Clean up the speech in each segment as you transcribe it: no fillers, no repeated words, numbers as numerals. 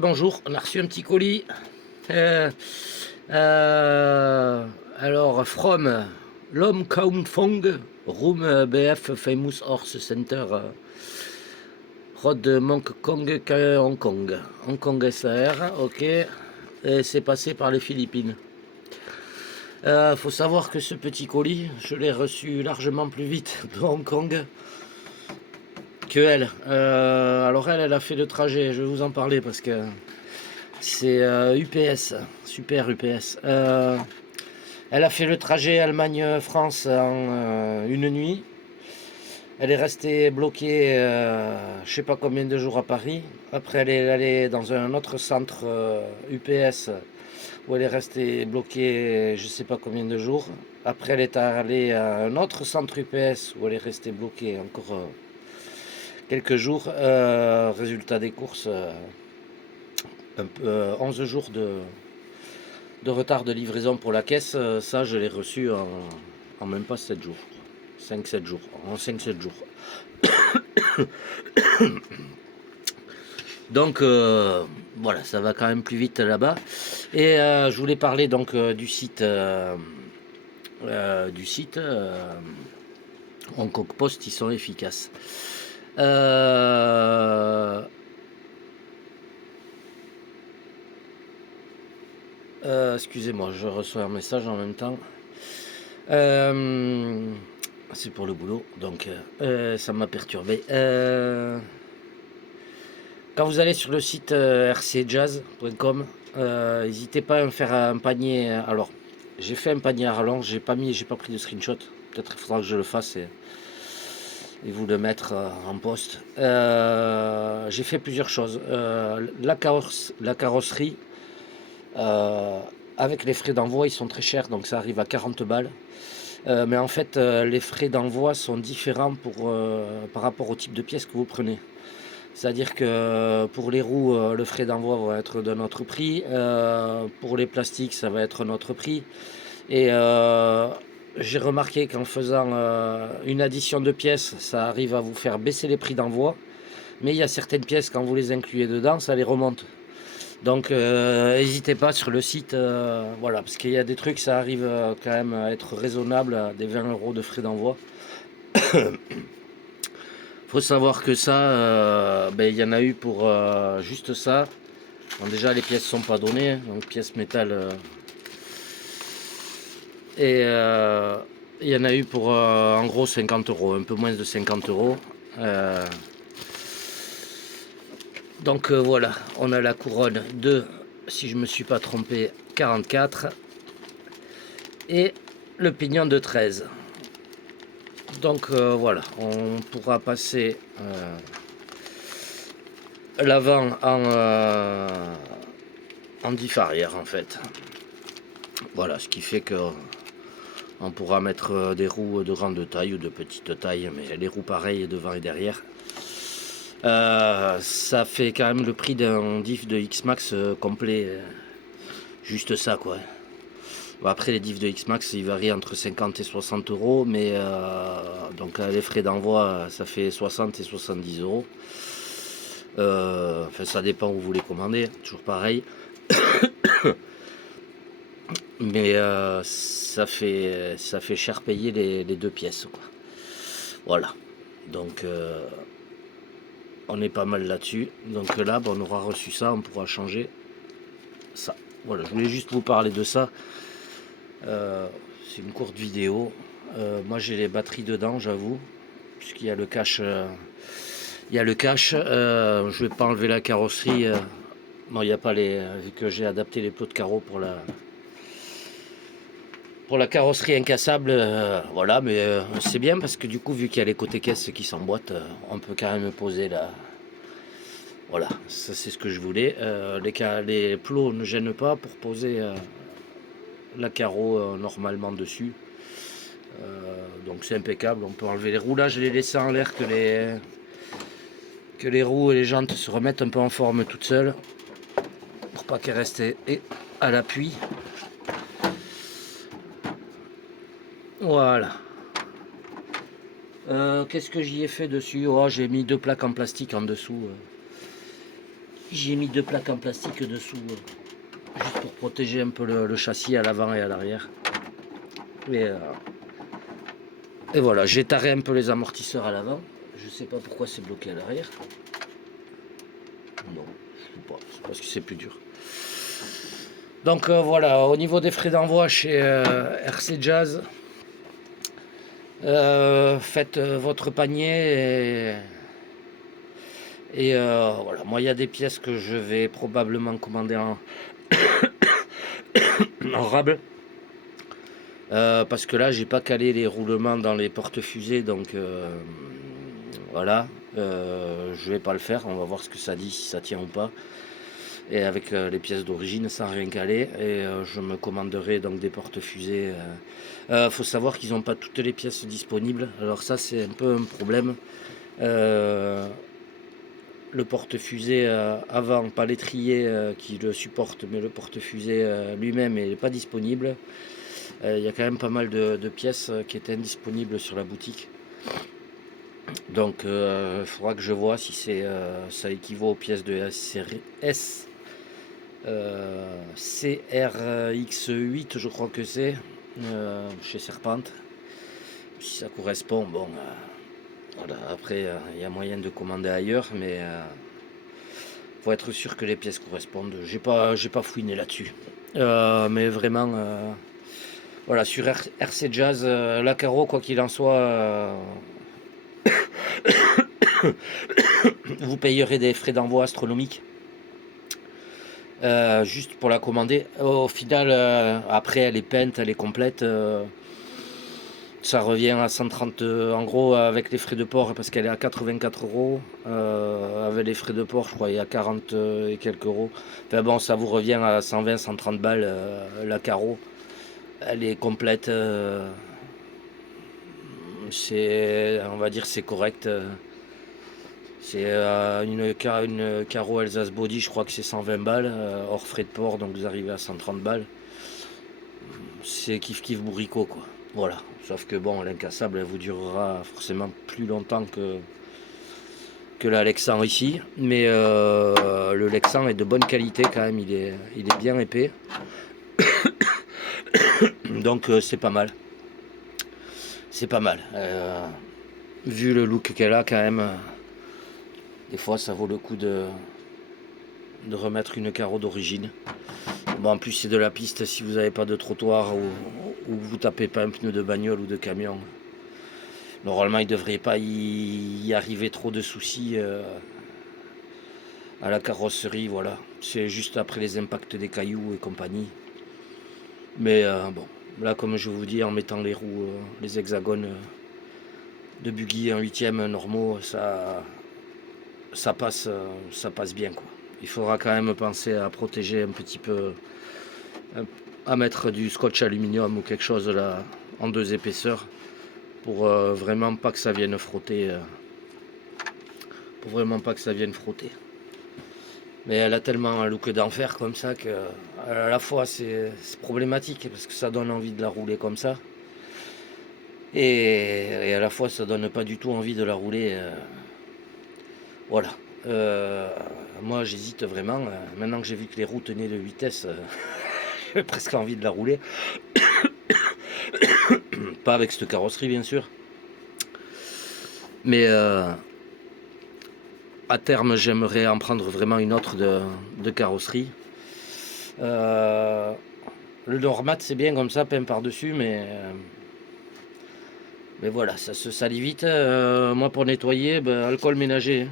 Bonjour, on a reçu un petit colis. Euh, alors, from Lom Kaum Fong, Room BF Famous Horse Center, Road Monk Kong, Hong Kong. Hong Kong SAR, ok. Et c'est passé par les Philippines. Faut savoir que ce petit colis, je l'ai reçu largement plus vite de Hong Kong que elle. Alors elle a fait le trajet, je vais vous en parler parce que c'est UPS, super UPS. Elle a fait le trajet Allemagne-France en une nuit. Elle est restée bloquée, je sais pas combien de jours à Paris. Après, elle est allée dans un autre centre UPS où elle est restée bloquée, je sais pas combien de jours. Après, elle est allée à un autre centre UPS où elle est restée bloquée encore quelques jours. Résultat des courses, 11 jours de retard de livraison pour la caisse. Ça, je l'ai reçu en même pas 7 jours. 5-7 jours. En 5-7 jours. Donc, voilà, ça va quand même plus vite là-bas. Et je voulais parler donc du site. Hong Kong Post, ils sont efficaces. Excusez-moi, je reçois un message en même temps. C'est pour le boulot, donc ça m'a perturbé. Quand vous allez sur le site rcjazz.com, n'hésitez pas à me faire un panier. Alors, j'ai fait un panier à rallonge, j'ai pas pris de screenshot. Peut-être qu'il faudra que je le fasse et vous le mettre en poste. J'ai fait plusieurs choses. La carrosserie, avec les frais d'envoi, ils sont très chers, donc ça arrive à 40 balles. Mais en fait, les frais d'envoi sont différents par rapport au type de pièce que vous prenez. C'est-à-dire que pour les roues, le frais d'envoi va être d'un autre prix. Pour les plastiques, ça va être un autre prix. Et j'ai remarqué qu'en faisant une addition de pièces, ça arrive à vous faire baisser les prix d'envoi. Mais il y a certaines pièces, quand vous les incluez dedans, ça les remonte. Donc n'hésitez pas sur le site, voilà, parce qu'il y a des trucs, ça arrive quand même à être raisonnable, à des 20 € de frais d'envoi. Faut savoir que ça, il y en a eu pour juste ça. Bon, déjà les pièces sont pas données, donc pièces métal. Et il y en a eu pour en gros 50 €, un peu moins de 50 €. Donc voilà, on a la couronne de, si je me suis pas trompé, 44 et le pignon de 13. Donc voilà, on pourra passer l'avant en diff arrière en fait. Voilà, ce qui fait que on pourra mettre des roues de grande taille ou de petite taille, mais les roues pareilles devant et derrière. Ça fait quand même le prix d'un diff de X-Max complet. Juste ça quoi. Bon, après les diffs de X-Max ils varient entre 50 et 60 €, mais donc les frais d'envoi ça fait 60 et 70 €. Enfin ça dépend où vous les commandez, toujours pareil. Mais ça fait cher payer les deux pièces quoi. Voilà. Donc on est pas mal là-dessus. Donc là on aura reçu ça, on pourra changer ça. Voilà, je voulais juste vous parler de ça. C'est une courte vidéo. Moi j'ai les batteries dedans, j'avoue, puisqu'il y a le cache. Il y a le cache. Je vais pas enlever la carrosserie. Bon, il n'y a pas les. Vu que j'ai adapté les plots de carreaux pour la carrosserie incassable, voilà, mais c'est bien parce que du coup, vu qu'il y a les côtés caisses qui s'emboîtent, on peut quand même poser la. Voilà, ça c'est ce que je voulais. Les plots ne gênent pas pour poser la carreau normalement dessus. Donc c'est impeccable. On peut enlever les roulages et les laisser en l'air que les roues et les jantes se remettent un peu en forme toutes seules pour pas qu'elles restent à l'appui. Voilà. Qu'est-ce que j'y ai fait dessus? Oh, j'ai mis 2 plaques en plastique en dessous. J'ai mis 2 plaques en plastique dessous, juste pour protéger un peu le châssis à l'avant et à l'arrière. Et voilà, j'ai taré un peu les amortisseurs à l'avant. Je sais pas pourquoi c'est bloqué à l'arrière. Non, je sais pas, c'est parce que c'est plus dur. Donc voilà, au niveau des frais d'envoi chez RC Jazz, faites votre panier et voilà. Moi, il y a des pièces que je vais probablement commander en rable. Parce que là, j'ai pas calé les roulements dans les porte-fusées, donc voilà. Je vais pas le faire. On va voir ce que ça dit, si ça tient ou pas. Et avec les pièces d'origine, sans rien caler. Et je me commanderai donc des porte-fusées. Faut savoir qu'ils n'ont pas toutes les pièces disponibles. Alors ça, c'est un peu un problème. Le porte-fusée avant, pas l'étrier qui le supporte, mais le porte-fusée lui-même n'est pas disponible. Il y a quand même pas mal de pièces qui étaient indisponibles sur la boutique. Donc il faudra que je vois si ça équivaut aux pièces de CRX8, je crois que c'est, chez Serpente. Si ça correspond, bon, voilà. Après il y a moyen de commander ailleurs, mais faut être sûr que les pièces correspondent. J'ai pas fouiné là-dessus. Mais vraiment, voilà, sur RC Jazz, la carreau, quoi qu'il en soit, vous payerez des frais d'envoi astronomiques. Juste pour la commander. Au final, après, elle est peinte, elle est complète. Ça revient à 130 en gros avec les frais de port parce qu'elle est à 84 euros. Avec les frais de port, je crois, il y a 40 et quelques euros. Enfin bon, ça vous revient à 120-130 balles la carreau. Elle est complète. On va dire, c'est correct. C'est une carreau Alsace Body, je crois que c'est 120 balles, hors frais de port, donc vous arrivez à 130 balles. C'est kiff bourricot, quoi. Voilà. Sauf que bon, l'incassable, elle vous durera forcément plus longtemps que la Lexan ici. Mais le Lexan est de bonne qualité quand même, il est bien épais. Donc c'est pas mal. C'est pas mal. Vu le look qu'elle a quand même, des fois ça vaut le coup de remettre une carreau d'origine. Bon, en plus c'est de la piste, si vous n'avez pas de trottoir ou vous tapez pas un pneu de bagnole ou de camion, normalement il ne devrait pas y arriver trop de soucis à la carrosserie. Voilà, c'est juste après les impacts des cailloux et compagnie. Mais bon, là comme je vous dis, en mettant les roues, les hexagones de buggy en 8e normaux, ça passe bien, quoi. Il faudra quand même penser à protéger un petit peu, à mettre du scotch aluminium ou quelque chose là en 2 épaisseurs pour vraiment pas que ça vienne frotter. Mais elle a tellement un look d'enfer comme ça que à la fois c'est problématique parce que ça donne envie de la rouler comme ça. Et à la fois ça donne pas du tout envie de la rouler. Voilà. Moi j'hésite vraiment. Maintenant que j'ai vu que les roues tenaient de vitesse, j'ai presque envie de la rouler. Pas avec cette carrosserie bien sûr. Mais à terme j'aimerais en prendre vraiment une autre de carrosserie. Le Normat c'est bien comme ça, peint par-dessus, mais voilà, ça se salit vite. Moi pour nettoyer, alcool ménager.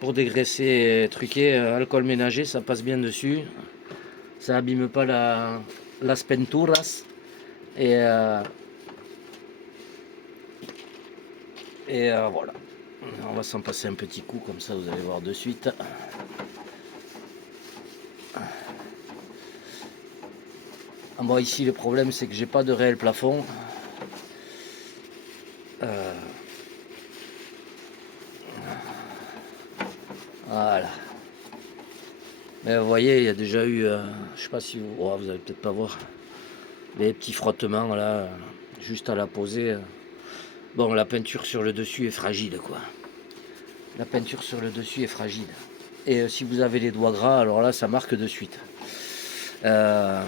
Pour dégraisser et truquer, alcool ménager, ça passe bien dessus. Ça abîme pas las penturas. Et voilà. On va s'en passer un petit coup, comme ça vous allez voir de suite. Moi ici le problème c'est que j'ai pas de réel plafond. Voilà. Mais vous voyez, il y a déjà eu, je sais pas si vous allez peut-être pas voir, les petits frottements là, juste à la poser. Bon, la peinture sur le dessus est fragile, quoi. La peinture sur le dessus est fragile. Et si vous avez les doigts gras, alors là, ça marque de suite. Moi,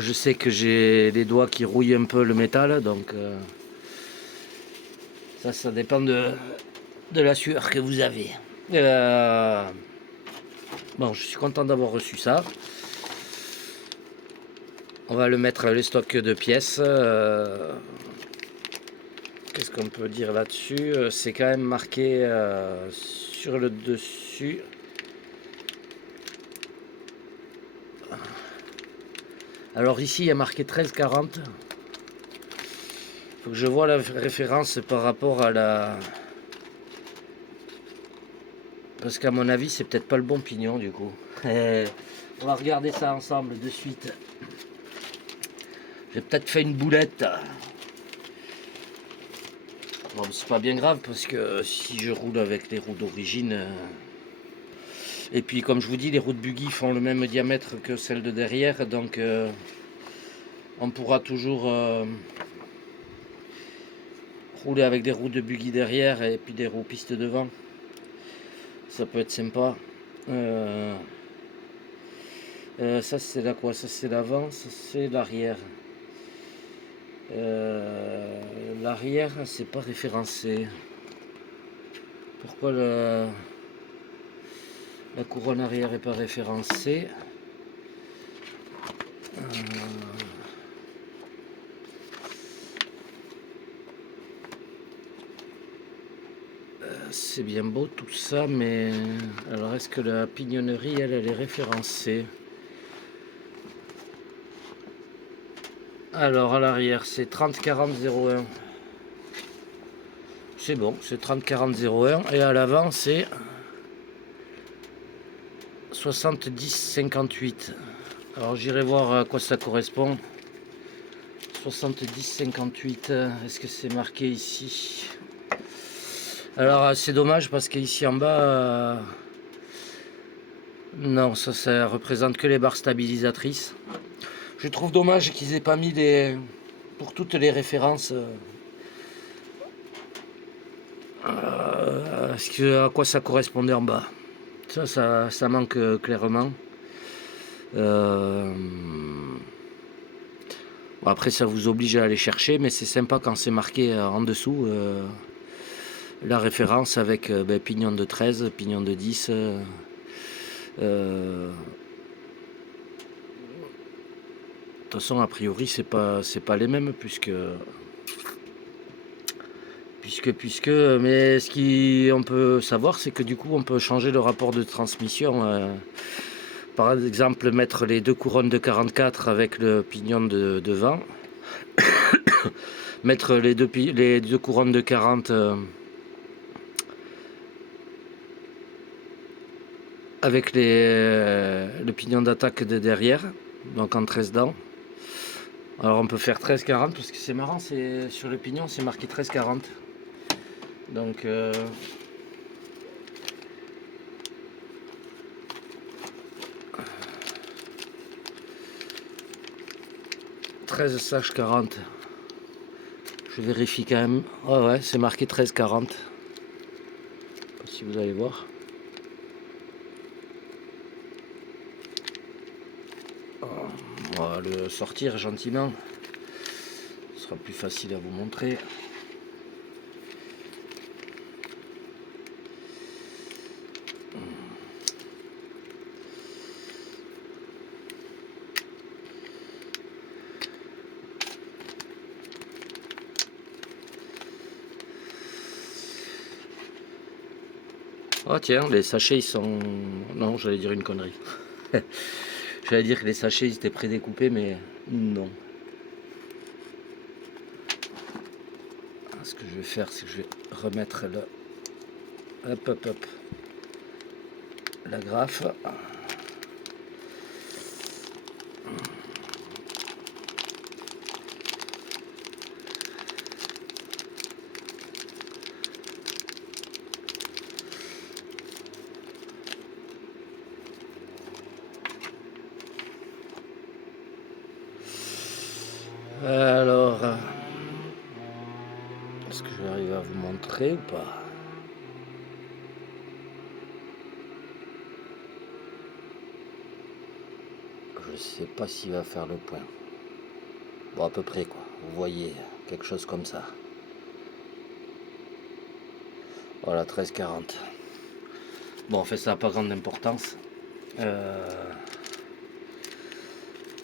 je sais que j'ai les doigts qui rouillent un peu le métal, donc ça dépend de la sueur que vous avez. Bon, je suis content d'avoir reçu ça. On va le mettre le stock de pièces. Qu'est-ce qu'on peut dire là-dessus? C'est quand même marqué sur le dessus. Alors ici, il y a marqué 1340. Faut que je vois la référence par rapport à la... Parce qu'à mon avis, c'est peut-être pas le bon pignon du coup. On va regarder ça ensemble de suite. J'ai peut-être fait une boulette. Bon, c'est pas bien grave parce que si je roule avec les roues d'origine... Et puis comme je vous dis, les roues de buggy font le même diamètre que celles de derrière. Donc on pourra toujours rouler avec des roues de buggy derrière et puis des roues piste devant. Ça peut être sympa. Ça c'est la quoi? Ça c'est l'avant, ça c'est l'arrière. L'arrière c'est pas référencé. Pourquoi la couronne arrière est pas référencée? C'est bien beau tout ça, mais alors est-ce que la pignonnerie elle est référencée? Alors à l'arrière c'est 30-40-01. C'est bon, c'est 30-40-01 et à l'avant c'est 70-58. Alors j'irai voir à quoi ça correspond. 70-58, est-ce que c'est marqué ici? Alors c'est dommage parce qu'ici en bas, non, ça représente que les barres stabilisatrices. Je trouve dommage qu'ils aient pas mis pour toutes les références. À quoi ça correspondait en bas. Ça manque clairement. Bon, après ça vous oblige à aller chercher, mais c'est sympa quand c'est marqué en dessous la référence avec pignon de 13, pignon de 10. De toute façon a priori c'est pas les mêmes puisque mais ce qu'on peut savoir c'est que du coup on peut changer le rapport de transmission. Par exemple mettre les deux couronnes de 44 avec le pignon de devant. Mettre les deux couronnes de 40 avec le pignon d'attaque de derrière, donc en 13 dents. Alors on peut faire 13-40 parce que c'est marrant, c'est sur le pignon c'est marqué 13-40. Donc 13/40. Je vérifie quand même. Oh ouais, c'est marqué 13-40. Je sais pas si vous allez voir. On va le sortir gentiment. Ce sera plus facile à vous montrer. Oh tiens, les sachets ils sont... Non, j'allais dire une connerie. J'allais dire que les sachets ils étaient prédécoupés, mais non. Ce que je vais faire, c'est que je vais remettre le... Hop. La graffe. Alors, est-ce que je vais arriver à vous montrer ou pas? je sais pas s'il va faire le point. Bon, à peu près quoi. Vous voyez, quelque chose comme ça. Voilà, 13,40. Bon, en fait, ça n'a pas grande importance.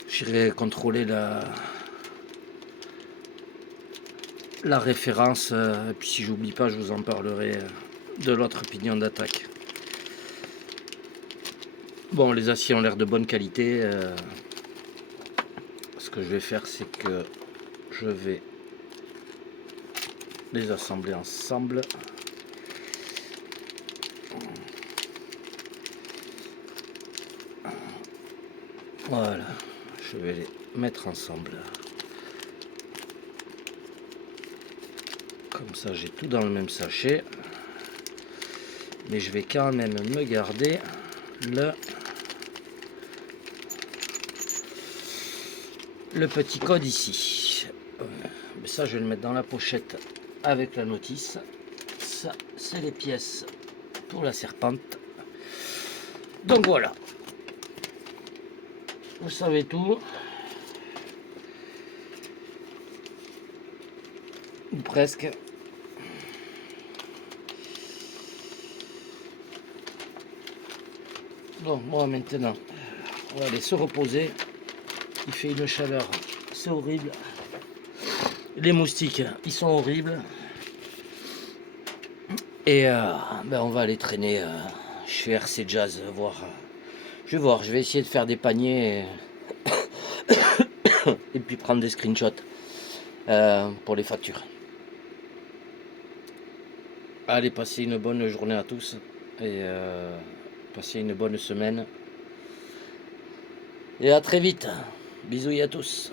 J'irai contrôler la référence. Et puis si j'oublie pas, je vous en parlerai de l'autre pignon d'attaque. Bon, les aciers ont l'air de bonne qualité. Ce que je vais faire, c'est que je vais les assembler ensemble. Voilà, je vais les mettre ensemble. Comme ça, j'ai tout dans le même sachet. Mais je vais quand même me garder le petit code ici. Mais ça, je vais le mettre dans la pochette avec la notice. Ça, c'est les pièces pour la serpente. Donc voilà. Vous savez tout. Ou presque. Bon, moi maintenant, on va aller se reposer. Il fait une chaleur, c'est horrible. Les moustiques, ils sont horribles. Et ben on va aller traîner chez RC Jazz, voir. Je vais voir, je vais essayer de faire des paniers et puis prendre des screenshots pour les factures. Allez, passez une bonne journée à tous et passez une bonne semaine. Et à très vite. Bisous à tous.